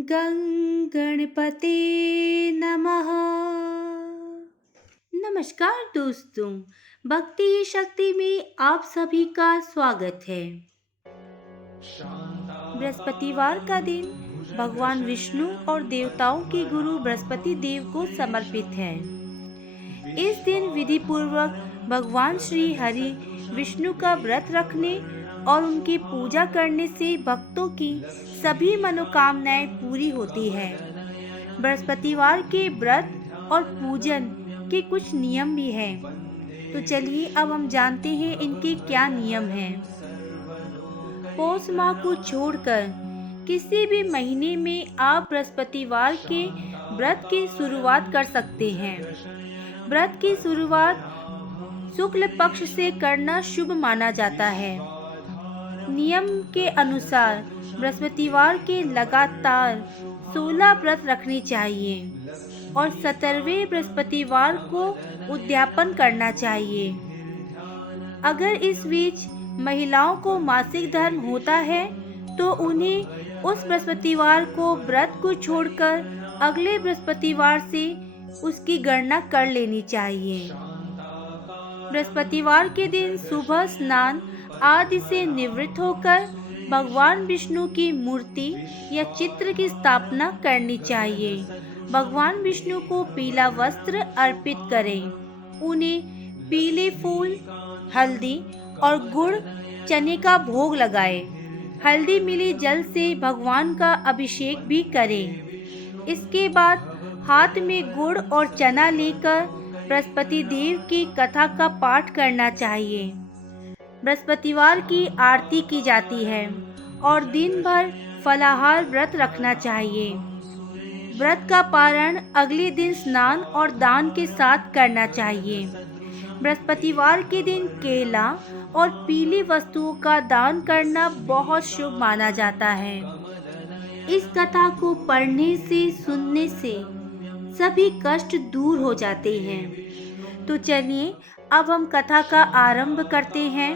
गं गणपते नमः। नमस्कार दोस्तों, भक्ति ही शक्ति में आप सभी का स्वागत है। बृहस्पतिवार का दिन भगवान विष्णु और देवताओं के गुरु बृहस्पति देव को समर्पित है। इस दिन विधि पूर्वक भगवान श्री हरि विष्णु का व्रत रखने और उनकी पूजा करने से भक्तों की सभी मनोकामनाएं पूरी होती है। बृहस्पतिवार के व्रत और पूजन के कुछ नियम भी हैं, तो चलिए अब हम जानते हैं इनके क्या नियम हैं। पौष माह को छोड़कर किसी भी महीने में आप बृहस्पतिवार के व्रत की शुरुआत कर सकते हैं। व्रत की शुरुआत शुक्ल पक्ष से करना शुभ माना जाता है। नियम के अनुसार बृहस्पतिवार के लगातार 16 व्रत रखने चाहिए और 17वें बृहस्पतिवार को उद्यापन करना चाहिए। अगर इस बीच महिलाओं को मासिक धर्म होता है तो उन्हें उस बृहस्पतिवार को व्रत को छोड़कर अगले बृहस्पतिवार से उसकी गणना कर लेनी चाहिए। बृहस्पतिवार के दिन सुबह स्नान आदि से निवृत्त होकर भगवान विष्णु की मूर्ति या चित्र की स्थापना करनी चाहिए। भगवान विष्णु को पीला वस्त्र अर्पित करें। उन्हें पीले फूल, हल्दी और गुड़ चने का भोग लगाएं। हल्दी मिली जल से भगवान का अभिषेक भी करें। इसके बाद हाथ में गुड़ और चना लेकर बृहस्पति देव की कथा का पाठ करना चाहिए। बृहस्पतिवार की आरती की जाती है और दिन भर फलाहार व्रत रखना चाहिए। व्रत का पारण अगले दिन स्नान और दान के साथ करना चाहिए। बृहस्पतिवार के दिन केला और पीली वस्तुओं का दान करना बहुत शुभ माना जाता है। इस कथा को पढ़ने से, सुनने से सभी कष्ट दूर हो जाते हैं। तो चलिए अब हम कथा का आरंभ करते हैं।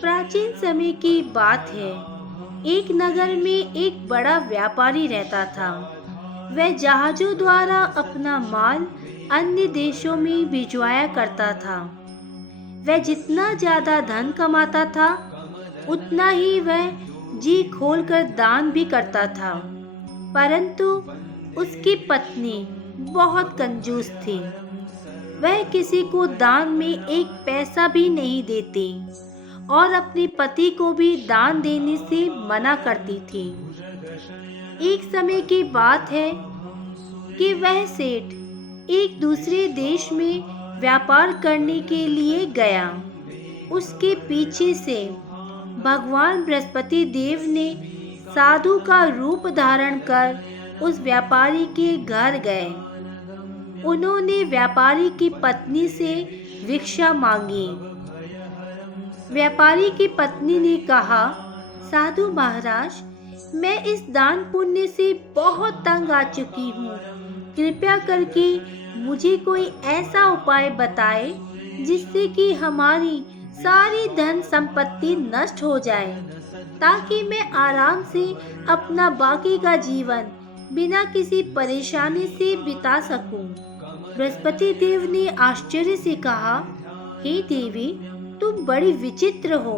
प्राचीन समय की बात है। एक नगर में एक बड़ा व्यापारी रहता था। वह जहाजों द्वारा अपना माल अन्य देशों में भिजवाया करता था। वह जितना ज्यादा धन कमाता था उतना ही वह जी खोलकर दान भी करता था। परंतु उसकी पत्नी बहुत कंजूस थी। वह किसी को दान में एक पैसा भी नहीं देती और अपने पति को भी दान देने से मना करती थी। एक समय की बात है कि वह सेठ एक दूसरे देश में व्यापार करने के लिए गया। उसके पीछे से भगवान बृहस्पति देव ने साधु का रूप धारण कर उस व्यापारी के घर गए। उन्होंने व्यापारी की पत्नी से भिक्षा मांगी। व्यापारी की पत्नी ने कहा, साधु महाराज, मैं इस दान पुण्य से बहुत तंग आ चुकी हूँ। कृपया करके मुझे कोई ऐसा उपाय बताए जिससे कि हमारी सारी धन संपत्ति नष्ट हो जाए, ताकि मैं आराम से अपना बाकी का जीवन बिना किसी परेशानी से बिता सकूं। बृहस्पति देव ने आश्चर्य से कहा, हे देवी, तुम बड़ी विचित्र हो।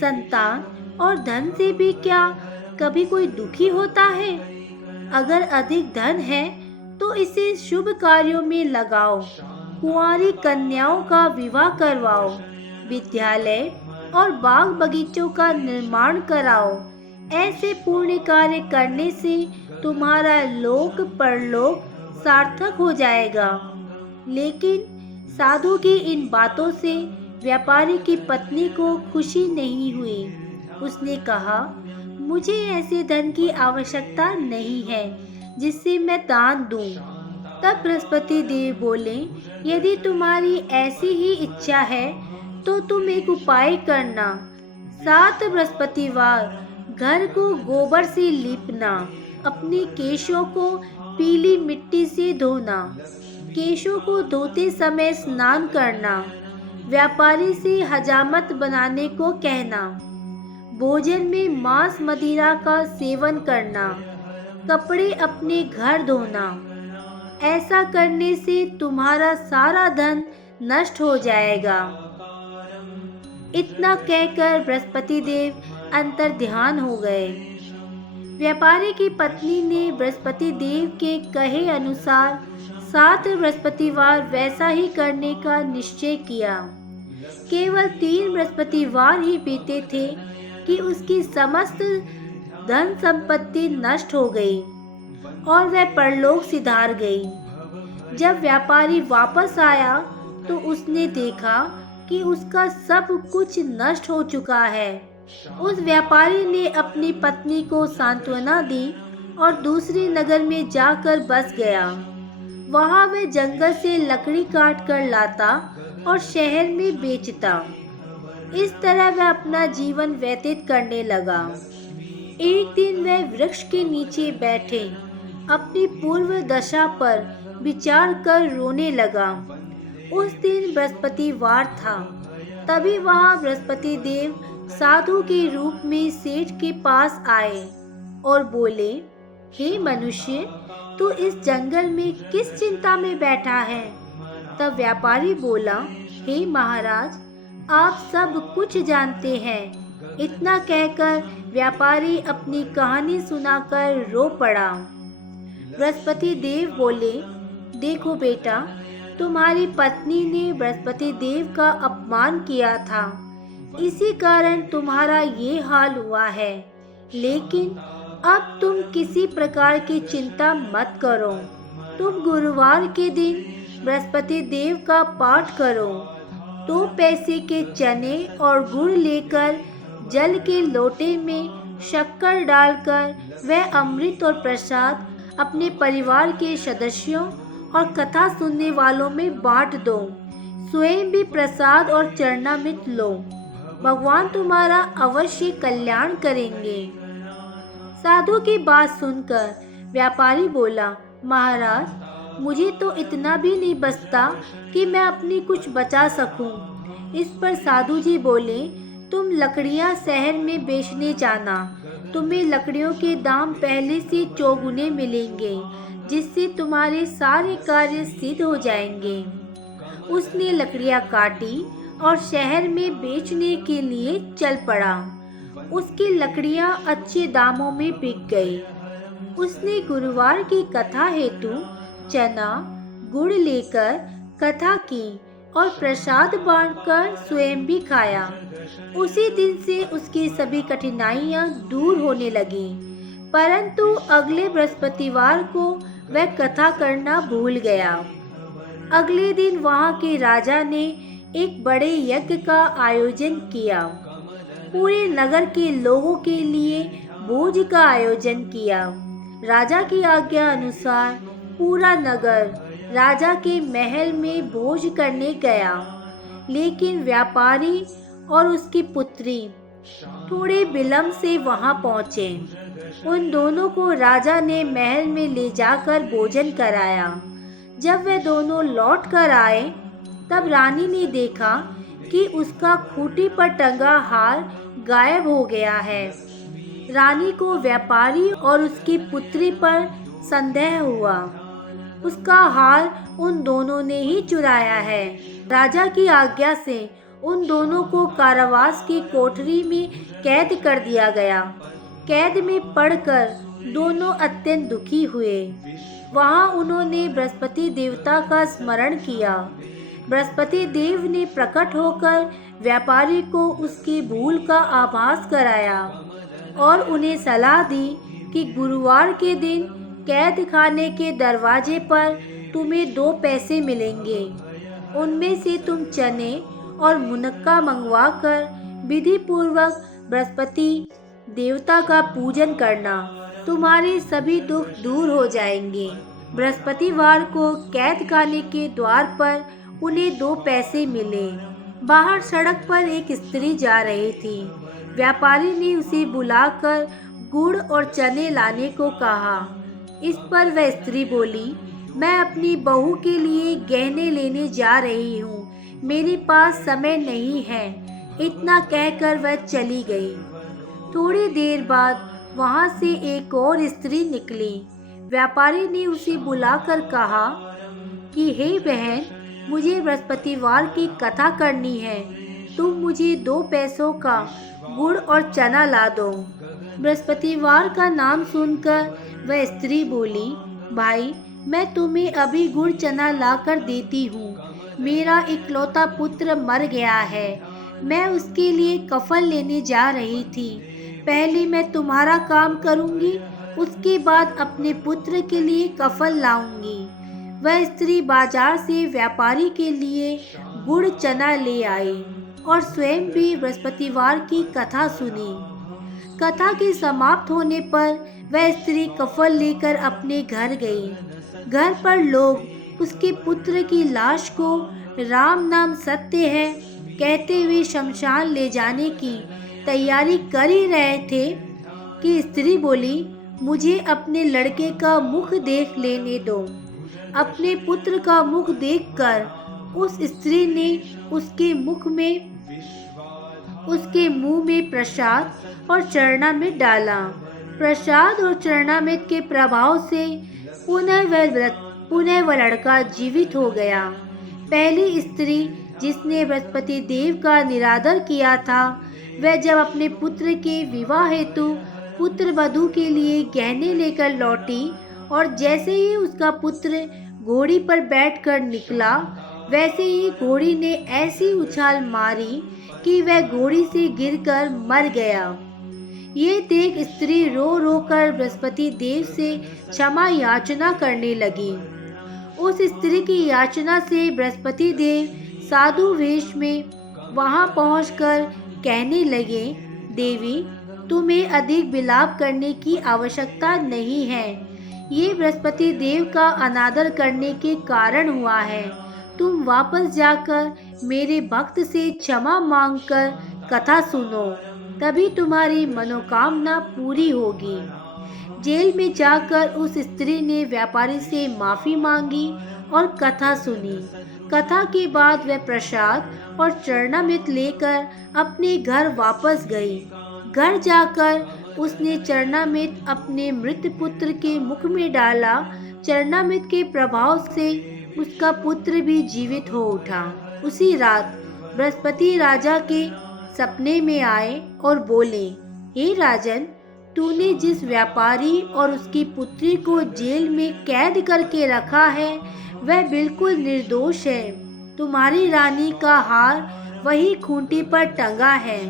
संतान और धन से भी क्या कभी कोई दुखी होता है? अगर अधिक धन है तो इसे शुभ कार्यों में लगाओ। कुंवारी कन्याओं का विवाह करवाओ। विद्यालय और बाग बगीचों का निर्माण कराओ। ऐसे पुण्य कार्य करने से तुम्हारा लोक परलोक सार्थक हो जाएगा। लेकिन साधु की इन बातों से व्यापारी की पत्नी को खुशी नहीं हुई। उसने कहा, मुझे ऐसे धन की आवश्यकता नहीं है जिससे मैं दान दूं। तब बृहस्पति देव बोले, यदि तुम्हारी ऐसी ही इच्छा है तो तुम एक उपाय करना। 7 बृहस्पतिवार घर को गोबर से लीपना। अपने केशों को पीली मिट्टी से धोना। केशों को धोते समय स्नान करना। व्यापारी से हजामत बनाने को कहना। भोजन में मांस मदिरा का सेवन करना। कपड़े अपने घर धोना। ऐसा करने से तुम्हारा सारा धन नष्ट हो जाएगा। इतना कहकर बृहस्पति देव अंतर ध्यान हो गए। व्यापारी की पत्नी ने बृहस्पति देव के कहे अनुसार 7 बृहस्पतिवार वैसा ही करने का निश्चय किया। केवल 3 बृहस्पतिवार ही बीते थे कि उसकी समस्त धन संपत्ति नष्ट हो गई और वह परलोक सिधार गई। जब व्यापारी वापस आया तो उसने देखा कि उसका सब कुछ नष्ट हो चुका है। उस व्यापारी ने अपनी पत्नी को सांत्वना दी और दूसरी नगर में जाकर बस गया। वहां वह जंगल से लकड़ी काट कर लाता और शहर में बेचता। इस तरह वह अपना जीवन व्यतीत करने लगा। एक दिन वह वृक्ष के नीचे बैठे अपनी पूर्व दशा पर विचार कर रोने लगा। उस दिन बृहस्पतिवार था। तभी वहां बृहस्पति देव साधु के रूप में सेठ के पास आए और बोले, हे मनुष्य, तू इस जंगल में किस चिंता में बैठा है? तब व्यापारी बोला, हे महाराज, आप सब कुछ जानते हैं। इतना कहकर व्यापारी अपनी कहानी सुनाकर रो पड़ा। बृहस्पति देव बोले, देखो बेटा, तुम्हारी पत्नी ने बृहस्पति देव का अपमान किया था, इसी कारण तुम्हारा ये हाल हुआ है। लेकिन अब तुम किसी प्रकार की चिंता मत करो। तुम गुरुवार के दिन बृहस्पति देव का पाठ करो। 2 पैसे के चने और गुड़ लेकर जल के लोटे में शक्कर डालकर वह अमृत और प्रसाद अपने परिवार के सदस्यों और कथा सुनने वालों में बांट दो। स्वयं भी प्रसाद और चरणामृत लो। भगवान तुम्हारा अवश्य कल्याण करेंगे। साधु की बात सुनकर व्यापारी बोला, महाराज, मुझे तो इतना भी नहीं बचता कि मैं अपनी कुछ बचा सकूं। इस पर साधु जी बोले, तुम लकड़ियां शहर में बेचने जाना। तुम्हें लकड़ियों के दाम पहले से चौगुने मिलेंगे, जिससे तुम्हारे सारे कार्य सिद्ध हो जाएंगे। उसने लकड़ियां काटी और शहर में बेचने के लिए चल पड़ा। उसकी लकड़ियां अच्छे दामों में बिक गई। उसने गुरुवार की कथा हेतु चना गुड़ लेकर कथा की और प्रसाद बांटकर स्वयं भी खाया। उसी दिन से उसकी सभी कठिनाइयां दूर होने लगी। परंतु अगले बृहस्पतिवार को वह कथा करना भूल गया। अगले दिन वहां के राजा ने एक बड़े यज्ञ का आयोजन किया। पूरे नगर के लोगों के लिए भोज का आयोजन किया। राजा की आज्ञा अनुसार पूरा नगर राजा के महल में भोज करने गया। लेकिन व्यापारी और उसकी पुत्री थोड़े विलंब से वहां पहुंचे। उन दोनों को राजा ने महल में ले जाकर भोजन कराया। जब वे दोनों लौट कर आए तब रानी ने देखा कि उसका खूंटी पर टंगा हार गायब हो गया है। रानी को व्यापारी और उसकी पुत्री पर संदेह हुआ। उसका हार उन दोनों ने ही चुराया है। राजा की आज्ञा से उन दोनों को कारावास की कोठरी में कैद कर दिया गया। कैद में पड़कर दोनों अत्यंत दुखी हुए। वहां उन्होंने बृहस्पति देवता का स्मरण किया। बृहस्पति देव ने प्रकट होकर व्यापारी को उसकी भूल का आभास कराया और उन्हें सलाह दी कि गुरुवार के दिन कैद खाने के दरवाजे पर तुम्हें 2 पैसे मिलेंगे। उनमें से तुम चने और मुनक्का मंगवाकर विधि पूर्वक बृहस्पति देवता का पूजन करना। तुम्हारे सभी दुख दूर हो जाएंगे। बृहस्पतिवार को कैद खाने के द्वार पर उन्हें 2 पैसे मिले। बाहर सड़क पर एक स्त्री जा रही थी। व्यापारी ने उसे बुलाकर गुड़ और चने लाने को कहा। इस पर वह स्त्री बोली, मैं अपनी बहू के लिए गहने लेने जा रही हूँ, मेरे पास समय नहीं है। इतना कहकर वह चली गई। थोड़ी देर बाद वहां से एक और स्त्री निकली। व्यापारी ने उसे बुलाकर कहा कि हे बहन, मुझे बृहस्पतिवार की कथा करनी है। तुम मुझे 2 पैसों का गुड़ और चना ला दो। बृहस्पतिवार का नाम सुनकर वह स्त्री बोली, भाई, मैं तुम्हें अभी गुड़ चना लाकर देती हूँ। मेरा इकलौता पुत्र मर गया है। मैं उसके लिए कफन लेने जा रही थी। पहले मैं तुम्हारा काम करूँगी, उसके बाद अपने पुत्र के लिए कफन लाऊंगी। वह स्त्री बाजार से व्यापारी के लिए गुड़ चना ले आई और स्वयं भी बृहस्पतिवार की कथा सुनी। कथा के समाप्त होने पर वह स्त्री कफन लेकर अपने घर गई। घर पर लोग उसके पुत्र की लाश को राम नाम सत्य है कहते हुए शमशान ले जाने की तैयारी कर ही रहे थे कि स्त्री बोली, मुझे अपने लड़के का मुख देख लेने दो। अपने पुत्र का मुख देखकर उस स्त्री ने उसके मुंह में प्रसाद और चरणामृत डाला। प्रसाद और चरणामृत के प्रभाव से पुनः वह लड़का जीवित हो गया। पहली स्त्री जिसने बृहस्पति देव का निरादर किया था, वह जब अपने पुत्र के विवाह हेतु पुत्र वधू के लिए गहने लेकर लौटी और जैसे ही उसका पुत्र घोड़ी पर बैठकर निकला, वैसे ही घोड़ी ने ऐसी उछाल मारी कि वह घोड़ी से गिरकर मर गया। ये देख स्त्री रो रो कर बृहस्पति देव से क्षमा याचना करने लगी। उस स्त्री की याचना से बृहस्पति देव साधु वेश में वहां पहुंचकर कहने लगे, देवी, तुम्हें अधिक विलाप करने की आवश्यकता नहीं है। ये बृहस्पति देव का अनादर करने के कारण हुआ है। तुम वापस जाकर मेरे भक्त से क्षमा मांगकर कथा सुनो, तभी तुम्हारी मनोकामना पूरी होगी। जेल में जाकर उस स्त्री ने व्यापारी से माफी मांगी और कथा सुनी। कथा के बाद वह प्रसाद और चरणामृत लेकर अपने घर वापस गई। घर जाकर उसने चरणामृत अपने मृत पुत्र के मुख में डाला। चरणामृत के प्रभाव से उसका पुत्र भी जीवित हो उठा। उसी रात बृहस्पति राजा के सपने में आए और बोले, हे राजन, तूने जिस व्यापारी और उसकी पुत्री को जेल में कैद करके रखा है, वह बिल्कुल निर्दोष है। तुम्हारी रानी का हार वही खूंटी पर टंगा है।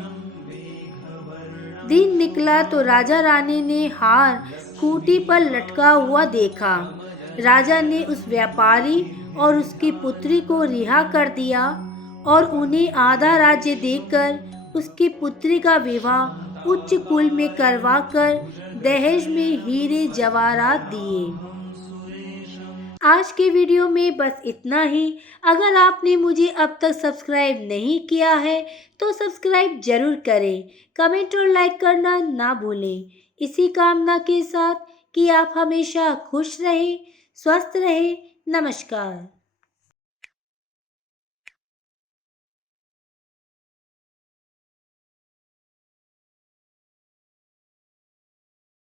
दिन निकला तो राजा रानी ने हार खूंटी पर लटका हुआ देखा। राजा ने उस व्यापारी और उसकी पुत्री को रिहा कर दिया और उन्हें आधा राज्य देकर उसकी पुत्री का विवाह उच्च कुल में करवाकर दहेज में हीरे जवाहरात दिए। आज के वीडियो में बस इतना ही। अगर आपने मुझे अब तक सब्सक्राइब नहीं किया है तो सब्सक्राइब जरूर करें। कमेंट और लाइक करना ना भूलें। इसी कामना के साथ कि आप हमेशा खुश रहें, स्वस्थ रहें। नमस्कार।